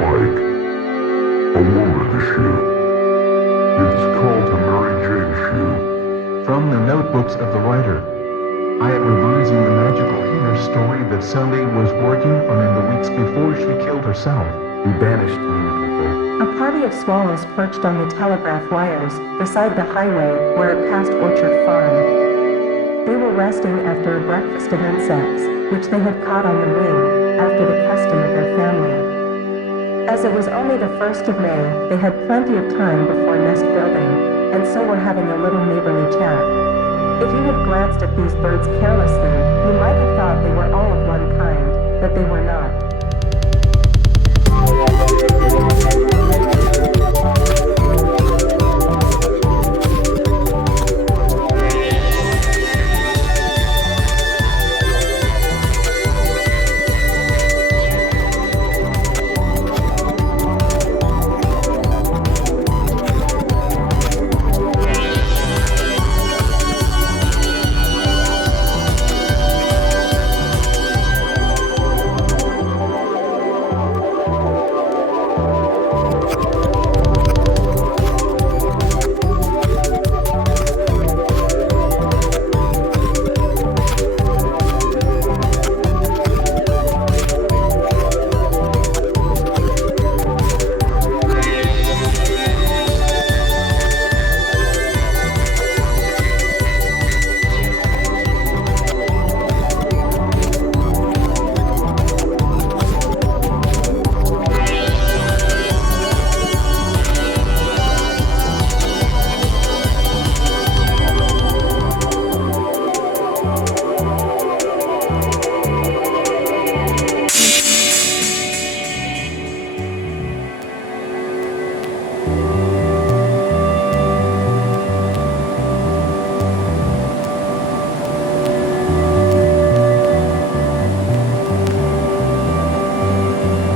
like a woman shoe. It's called a Mary Jane shoe. From the notebooks of the writer. I am revising the magical healer story that Sally was working on in the weeks before she killed herself. He banished me. A party of swallows perched on the telegraph wires beside the highway where it passed Orchard Farm. They were resting after a breakfast of insects, which they had caught on the wing, after the custom of their family. As it was only the 1st of May, they had plenty of time before nest building, and so were having a little neighborly chat. If you had glanced at these birds carelessly, you might have thought they were all of one kind, but they were not.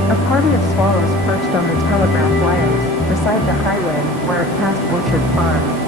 A party of swallows perched on the telegraph wires beside the highway where it passed Orchard Farm.